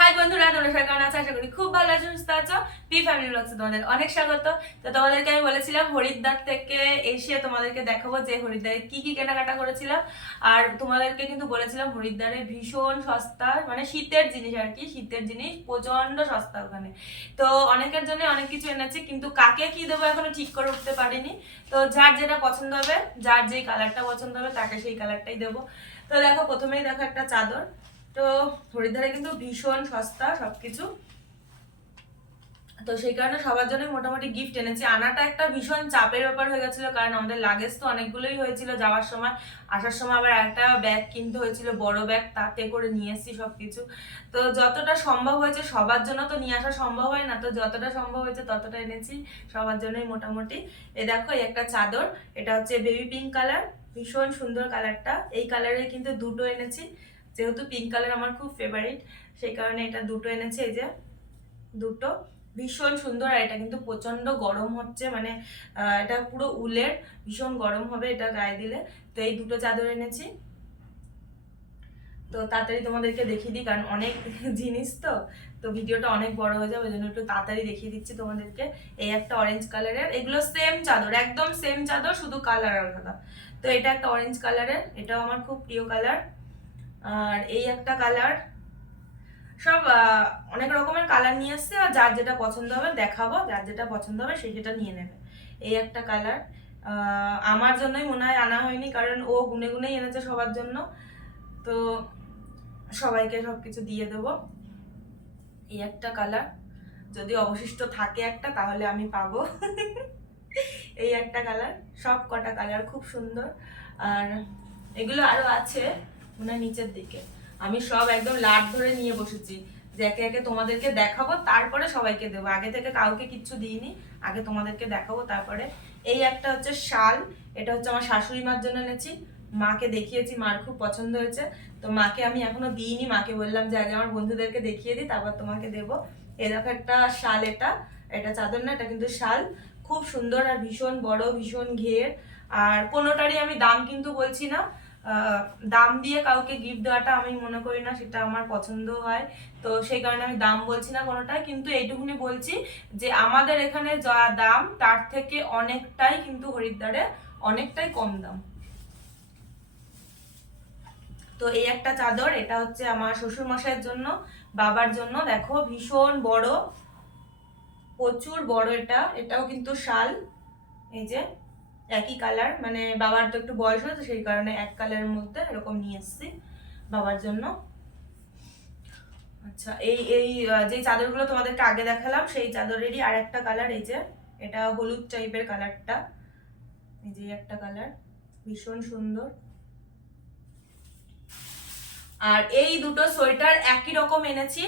High বন্ধুরা, তোমরা সবাই কেমন আছো? আশা করি খুব ভালো আছো, সুস্থ আছো। পি ফ্যামিলি ব্লগসে তোমাদের অনেক স্বাগত। তো তোমাদেরকে আমি বলেছিলাম হরিদ্বার থেকে এসে তোমাদেরকে দেখাবো যে হরিদ্বারে কি কি কেনাকাটা করেছিলাম। আর তোমাদেরকে কিন্তু বলেছিলাম হরিদ্বারে ভীষণ সস্তা মানে শীতের জিনিস আর কি, শীতের জিনিস প্রচণ্ড সস্তা ওখানে। তো অনেকের জন্য অনেক কিছু এনেছি, কিন্তু কাকে কি দেবো এখনও ঠিক করে উঠতে পারিনি। তো যার যেটা পছন্দ হবে, যার যেই কালারটা পছন্দ হবে, তাকে সেই কালারটাই দেবো। তো দেখো, প্রথমেই দেখো একটা চাদর। তো হরিদ্বারে কিন্তু ভীষণ সস্তা সবকিছু। তো সেই কারণে সবার জন্য মোটামুটি গিফট এনেছি। আনাটা একটা ভীষণ চাপের ব্যাপার হয়ে গেছিল, কারণ আমাদের লাগেজ তো অনেকগুলোই হয়েছিল যাওয়ার সময়। আসার সময় আবার একটা ব্যাগ কিনতে হয়েছিল, বড় ব্যাগ তাতে করে নিয়ে এসেছি সবকিছু। তো যতটা সম্ভব হয়েছে সবার জন্য তো নিয়ে আসা সম্ভব হয় না, তো যতটা সম্ভব হয়েছে ততটা এনেছি, সবার জন্যই মোটামুটি। এ দেখো একটা চাদর, এটা হচ্ছে বেবি পিঙ্ক কালার ভীষণ সুন্দর কালারটা এই কালারে কিন্তু দুটো এনেছি। যেহেতু পিঙ্ক কালার আমার খুব ফেভারিট সেই কারণে এটা দুটো এনেছে এই যে, দুটো। ভীষণ সুন্দর আর এটা কিন্তু প্রচণ্ড গরম হচ্ছে মানে এটা পুরো উলের, ভীষণ গরম হবে এটা গায়ে দিলে। তো এই দুটো চাদর এনেছি। তো তাড়াতাড়ি তোমাদেরকে দেখিয়ে দিই, কারণ অনেক জিনিস তো। তো ভিডিওটা অনেক বড় হয়ে যাবে ওই জন্য একটু তাড়াতাড়ি দেখিয়ে দিচ্ছি তোমাদেরকে। এই একটা অরেঞ্জ কালারের এগুলো সেম চাদর, একদম সেম চাদর, শুধু কালার আলাদা। তো এটা একটা অরেঞ্জ কালারের এটাও আমার খুব প্রিয় কালার আর এই একটা কালার সব অনেক রকমের কালার নিয়ে এসছে আর যার যেটা পছন্দ হবে দেখাবো, যার যেটা পছন্দ হবে সে সেটা নিয়ে নেবে। এই একটা কালার আমার জন্যই মনে হয় আনা হয়নি, কারণ ও গুনে গুনেই এনেছে সবার জন্য। তো সবাইকে সব কিছু দিয়ে দেবো। এই একটা কালার যদি অবশিষ্ট থাকে একটা তাহলে আমি পাবো। এই একটা কালার সব কটা কালার খুব সুন্দর। আর এগুলো আরও আছে। মনে নিচের দিকে। আমি সব একদম লাট ধরে নিয়ে বসেছি যে একে একে তোমাদেরকে দেখাবো, তারপরে সবাইকে দেবো। আগে থেকে কাউকে কিচ্ছু দিইনি, আগে তোমাদেরকে দেখাবো। তারপরে এই একটা হচ্ছে শাল, এটা হচ্ছে আমার শাশুড়ি মার জন্য এনেছি। মাকে দেখিয়েছি, মার খুব পছন্দ হয়েছে। তো মাকে আমি এখনও দিইনি, মাকে বললাম যে আগে আমার বন্ধুদেরকে দেখিয়ে দিই, তারপর তোমাকে দেবো। দেখো একটা শাল এটা এটা চাদর না, এটা কিন্তু শাল। খুব সুন্দর আর ভীষণ বড়, ভীষণ ঘের। আর কোনোটারই আমি দাম কিন্তু বলছি না। দাম দিয়ে কাউকে গিফট দেওয়াটা আমি মনে করি না, সেটা আমার পছন্দ হয়। তো সেই কারণে আমি দাম বলছি না কোনোটাই কিন্তু এইটুকুনি বলছি যে আমাদের এখানে যা দাম, তার থেকে অনেকটাই কিন্তু হরিদ্বারে অনেকটাই কম দাম। তো এই একটা চাদর, এটা হচ্ছে আমার শ্বশুর মশাইয়ের জন্য, বাবার জন্য। দেখো, ভীষণ বড়, প্রচুর বড় এটা, এটাও কিন্তু শাল, এই যে। একই কালার মানে বাবার তো একটু বয়স হয়েছে, সেই কারণে এক কালারের মধ্যে এরকম নিয়ে এসেছি বাবার জন্য। আচ্ছা এই এই যে চাদরগুলো তোমাদেরকে আগে দেখালাম, সেই চাদরেরই আর একটা কালার এই যে, এটা হলুদ টাইপের কালারটা এই যে একটা কালার ভীষণ সুন্দর। আর এই দুটো সোয়েটার একই রকম এনেছি,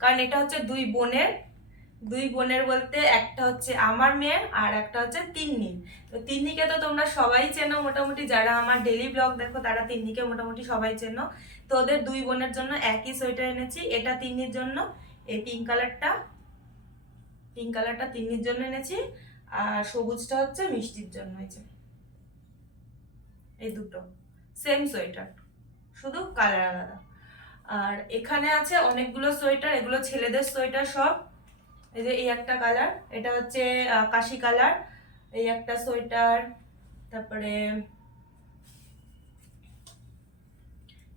কারণ এটা হচ্ছে দুই বোনের। দুই বোনের বলতে একটা হচ্ছে আমার মেয়ের আর একটা হচ্ছে তিন্নির তো তিন্নিকে তো তোমরা সবাই চেনো মোটামুটি, যারা আমার ডেলি ব্লগ দেখো তারা তিন্নিকে মোটামুটি সবাই চেনো। তো ওদের দুই বোনের জন্য একই সোয়েটার এনেছি, এটা তিন্নির জন্য, এই পিঙ্ক কালারটা পিঙ্ক কালারটা তিন্নির জন্য এনেছি, আর সবুজটা হচ্ছে মিষ্টির জন্য এই এই দুটো সেম সোয়েটার, শুধু কালার আলাদা। আর এখানে আছে অনেকগুলো সোয়েটার, এগুলো ছেলেদের সোয়েটার সব। এই যে এই একটা কালার এটা হচ্ছে কাশি কালার এই একটা সোয়েটার, তারপরে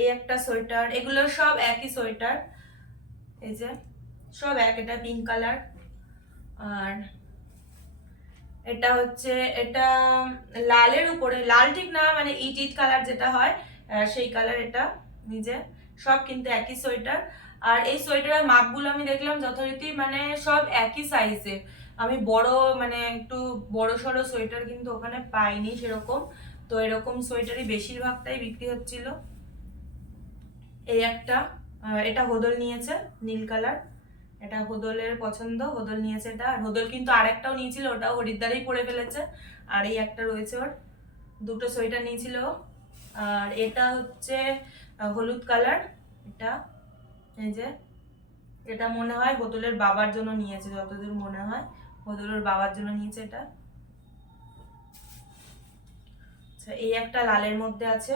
এই একটা সোয়েটার, এগুলো সব একই সোয়েটার, এই যে সব এক, এটা পিঙ্ক কালার আর এটা হচ্ছে, এটা লালের উপরে, লাল ঠিক না মানে ইট ইট কালার যেটা হয় সেই কালার এটা নিজে সব কিন্তু একই সোয়েটার আর এই সোয়েটারের মাপগুলো আমি দেখলাম যথারীতি মানে সব একই সাইজের আমি বড় মানে একটু বড় সড়ো সোয়েটার কিন্তু ওখানে পাইনি সেরকম। তো এরকম সোয়েটারই বেশিরভাগটাই বিক্রি হচ্ছিল। এই একটা এটা হোদল নিয়েছে, নীল কালার। এটা হোদলের পছন্দ, হোদল নিয়েছে এটা। আর হোদল কিন্তু আরেকটাও নিয়েছিল, ওটাও হরিদ্বারেই পরে ফেলেছে। আর এই একটা রয়েছে ওর। দুটো সোয়েটার নিয়েছিল আর এটা হচ্ছে হলুদ কালার। এটা এই যে, এটা মনে হয় হোদলের বাবার জন্য নিয়েছে, যতদূর মনে হয়। হোদলের বাবার জন্য নিয়েছে এটা। আচ্ছা এই একটা লালের মধ্যে আছে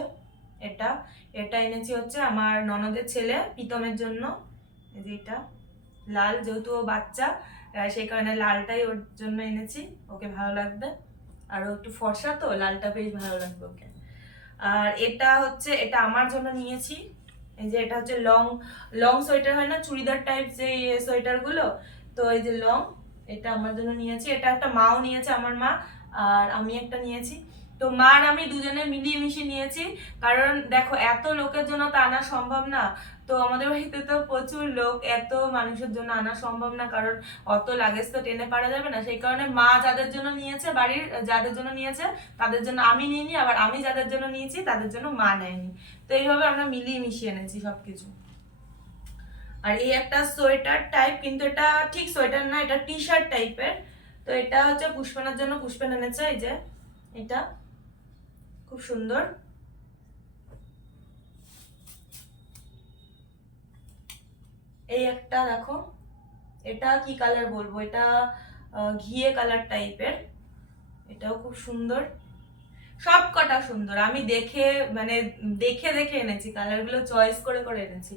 এটা। এটা এনেছি হচ্ছে আমার ননদের ছেলে প্রীতমের জন্য। এই যে এটা। লাল, যেহেতু ও বাচ্চা সেই কারণে লালটাই ওর জন্য এনেছি। ওকে ভালো লাগবে। আর একটু ফর্সা তো, লালটা বেশ ভালো লাগবে ওকে। আর এটা হচ্ছে, এটা আমার জন্য নিয়েছি। এই যে এটা হচ্ছে লং লং সোয়েটার হয় না, চুড়িদার টাইপ যে সোয়েটারগুলো, তো এই যে লং এটা আমার জন্য নিয়েছি। এটা একটা মাও নিয়েছে আমার মা, আর আমি একটা নিয়েছি। তো মা আর আমি দুজনে মিলিয়ে মিশিয়ে নিয়েছি। কারণ দেখো, এত লোকের জন্য তো আনা সম্ভব না। তো আমাদের বাড়িতে তো প্রচুর লোক, এত মানুষের জন্য আনা সম্ভব না। কারণ অত লাগেজ তো টেনে পারা যাবে না। সেই কারণে মা যাদের জন্য নিয়েছে বাড়ির, যাদের জন্য নিয়েছে, তাদের জন্য আমি নিইনি, আবার আমি যাদের জন্য নিয়েছি, তাদের জন্য মা নেয়নি। তো এইভাবে আমরা মিলিয়ে মিশিয়ে এনেছি সবকিছু। আর এই একটা সোয়েটার টাইপ কিন্তু এটা ঠিক সোয়েটার না, এটা টি শার্ট টাইপের তো এটা হচ্ছে পুষ্পানের জন্য, পুষ্পান এনেছে, এই যে, এটা। খুব সুন্দর। এই একটা দেখো, এটা কি কালার বলব? এটা ঘিয়ে কালার টাইপের এটাও খুব সুন্দর। সব কটা সুন্দর। আমি দেখে মানে দেখে দেখে এনেছি। কালারগুলো চয়েস করে করে এনেছি।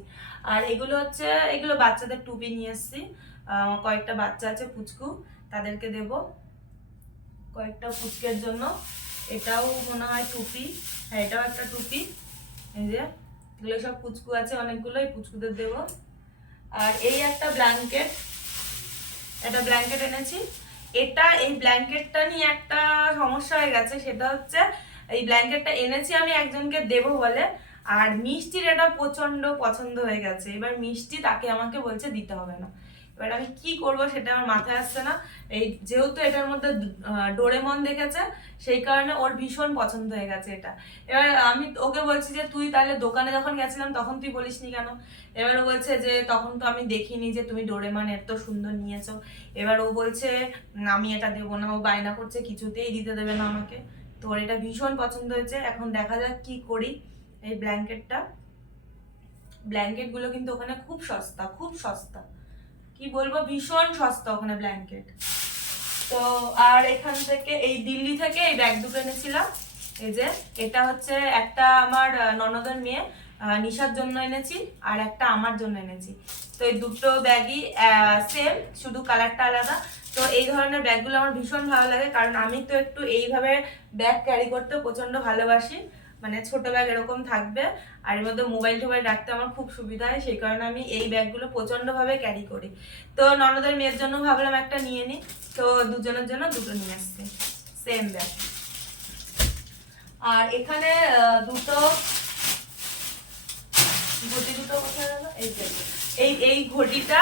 আর এগুলো হচ্ছে, এগুলো বাচ্চাদের টুপি নিয়ে এসেছি। কয়েকটা বাচ্চা আছে পুচকু, তাদেরকে দেব। কয়েকটা পুচকের জন্য। এটাও মনে হয় টুপি। হ্যাঁ এটাও একটা টুপি। এই যে, এগুলো সব পুচকু আছে অনেকগুলো এই পুচকুদের দেব। আর এই একটা ব্ল্যাঙ্কেট একটা ব্ল্যাঙ্কেট এনেছি। এটা, এই ব্ল্যাঙ্কেটটা নিয়ে একটা সমস্যা হয়ে গেছে, সেটা হচ্ছে, এই ব্ল্যাঙ্কেটটা এনেছি আমি একজনকে দেব বলে, আর মিষ্টির এটা প্রচণ্ড পছন্দ হয়ে গেছে। এবার মিষ্টি তাকে আমাকে বলছে দিতে হবে না। এবার আমি কি করব সেটা আমার মাথায় আসছে না। এই যেহেতু এটার মধ্যে ডোরেমন দেখেছে, সেই কারণে ওর ভীষণ পছন্দ হয়ে গেছে এটা। এবার আমি ওকে বলছি যে, তুই তাহলে দোকানে যখন গেছিলাম, তখন তুই বলিসনি কেন? এবার ও বলছে যে, তখন তো আমি দেখিনি যে তুমি ডোরেমন এত সুন্দর নিয়েছো। এবার ও বলছে, আমি এটা দেবো না, ও বায়না করছে, কিছুতেই দিতে দেবে না আমাকে। তো ওর এটা ভীষণ পছন্দ হয়েছে। এখন দেখা যাক কি করি এই ব্ল্যাঙ্কেটটা। ব্ল্যাঙ্কেটগুলো কিন্তু ওখানে খুব সস্তা খুব সস্তা। কি বলব, ভীষণ সস্তা ওখানে ব্ল্যাঙ্কেট তো আর এখান থেকে, এই দিল্লি থেকে এই ব্যাগ দুটো এনেছিলাম। এই যে, এটা হচ্ছে একটা আমার ননদের মেয়ে নিশার জন্য এনেছি আর একটা আমার জন্য এনেছি। তো এই দুটো ব্যাগই সেম শুধু কালারটা আলাদা। তো এই ধরনের ব্যাগগুলো আমার ভীষণ ভালো লাগে, কারণ আমি তো একটু এইভাবে ব্যাগ ক্যারি করতে প্রচণ্ড ভালোবাসি। মানে ছোট ব্যাগ এরকম থাকবে, আর এর মধ্যে মোবাইল টোবাইল রাখতে আমার খুব সুবিধা হয়, সেই কারণে আমি এই ব্যাগগুলো প্রচন্ডভাবে ক্যারি করি। তো ননদের মেয়ের জন্য ভাবলাম একটা নিয়ে নিই তো দুজনের জন্য দুটো নিয়ে আসছি সেম ব্যাগ আর এখানে দুটো, ঘটি দুটো এই এই এই ঘটিটা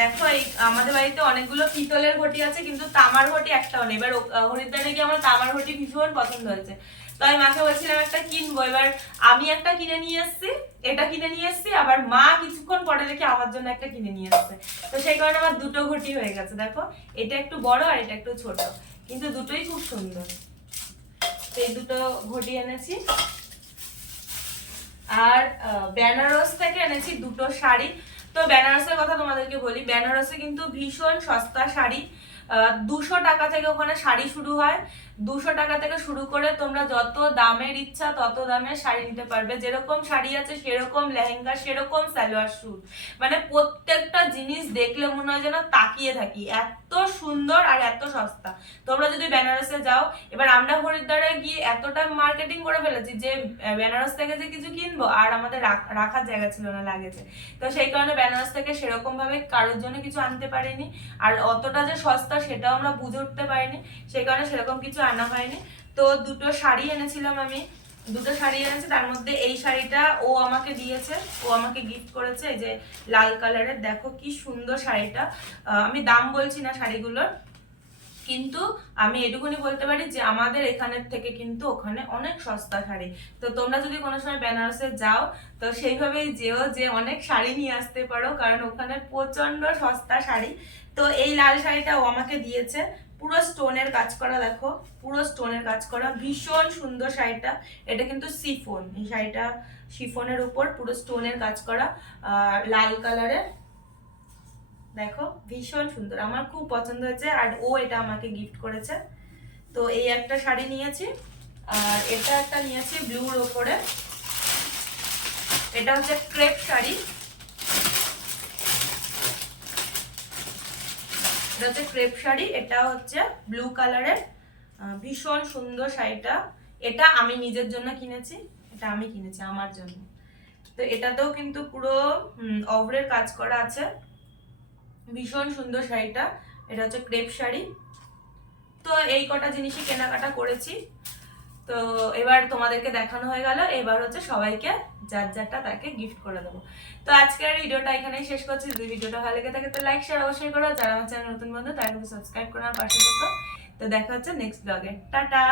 দেখো এই আমাদের বাড়িতে অনেকগুলো পিতলের ঘটি আছে, কিন্তু তামার ঘটি একটাও নেই। এবার হরিদ্বারে গিয়ে আমার তামার ঘটি ভীষণ পছন্দ হয়েছে। তো আমি মাকে বলছিলাম, একটা কিনবো। এবার আমি একটা কিনে নিয়ে এসেছি, এটা কিনে নিয়ে এসেছি, আবার মা কিছুক্ষণ পরে দেখে আমার জন্য একটা কিনে নিয়ে এসেছে। তো সেই কারণে আমার দুটো ঘটি হয়ে গেছে, দেখো। এটা একটু বড় আর এটা একটু ছোট, কিন্তু দুটোই খুব সুন্দর। তো এই দুটো ঘটি এনেছি। আর বেনারস থেকে এনেছি দুটো শাড়ি। তো বেনারসের কথা তোমাদেরকে বলি, বেনারসে কিন্তু ভীষণ সস্তা শাড়ি। দুশো টাকা থেকে ওখানে শাড়ি শুরু হয়। দুশো টাকা থেকে শুরু করে তোমরা যত দামের ইচ্ছা তত দামের শাড়ি নিতে পারবে। যেরকম শাড়ি আছে, সেরকম লেহেঙ্গা, সেরকম সালোয়ার স্যুট মানে প্রত্যেকটা জিনিস দেখলে মনে হয় যেন তাকিয়ে থাকি। এত সুন্দর আর এত সস্তা। তোমরা যদি বেনারসে যাও, এবার আমরা হরিদ্বারে গিয়ে এতটা মার্কেটিং করে ফেলেছি যে বেনারস থেকে যে কিছু কিনবো, আর আমাদের রাখার জায়গা ছিল না লাগেছে তো সেই কারণে বেনারস থেকে সেরকম ভাবে কারোর জন্য কিছু আনতে পারিনি। আর অতটা যে সস্তা সেটাও আমরা বুঝে উঠতে পারিনি। সেই কারণে সেরকম কিছু আনা হয়নি। তো দুটো শাড়ি এনেছিলাম আমি। দুটো শাড়ি এনেছি, তার মধ্যে এই শাড়িটা ও আমাকে দিয়েছে। ও আমাকে গিফট করেছে যে লাল কালারের। দেখো কি সুন্দর শাড়িটা। আমি দাম বলছি না শাড়িগুলোর, কিন্তু আমি এটুকুনি বলতে পারি যে আমাদের এখানের থেকে কিন্তু ওখানে অনেক সস্তা শাড়ি। তো তোমরা যদি কোনো সময় বেনারসে যাও, তো সেইভাবেই যেও যে অনেক শাড়ি নিয়ে আসতে পারো, কারণ ওখানে প্রচণ্ড সস্তা শাড়ি। তো এই লাল শাড়িটা ও আমাকে দিয়েছে। পুরো স্টোনের কাজ করা, দেখো, পুরো স্টোনের কাজ করা। ভীষণ সুন্দর শাড়িটা। এটা কিন্তু সিফোন। এই শাড়িটা শিফনের উপর পুরো স্টোনের কাজ করা লাল কালারের। দেখো, ভীষণ সুন্দর। আমার খুব পছন্দ হয়েছে, আর ও এটা আমাকে গিফট করেছে। তো এই একটা শাড়ি নিয়েছি, আর এটা একটা নিয়েছি ব্লুর ওপরে। এটা হচ্ছে ক্রেপ শাড়ি। এটা হচ্ছে ক্রেপ শাড়ি, এটা হচ্ছে ব্লু কালারের ভীষণ সুন্দর শাড়িটা। এটা আমি নিজের জন্য কিনেছি, এটা আমি কিনেছি আমার জন্য। তো এটাতেও কিন্তু পুরো অভরের কাজ করা আছে। ভীষণ সুন্দর শাড়িটা, এটা হচ্ছে ক্রেপ শাড়ি। তো এই কটা জিনিসই কেনাকাটা করেছি। তো এবার তোমাদেরকে দেখানো হয়ে গেল, এবার হচ্ছে সবাইকে যার যারটা তাকে গিফট করে দেবো। তো আজকের ভিডিওটা এখানেই শেষ করছি। যদি ভিডিওটা ভালো লেগে থাকে, তো লাইক শেয়ার অবশ্যই করো। যারা আমার চ্যানেল নতুন বন্ধু, তারা কিন্তু সাবস্ক্রাইব করার পাশে থাকো। তো দেখা হচ্ছে নেক্সট ব্লগে টাটা!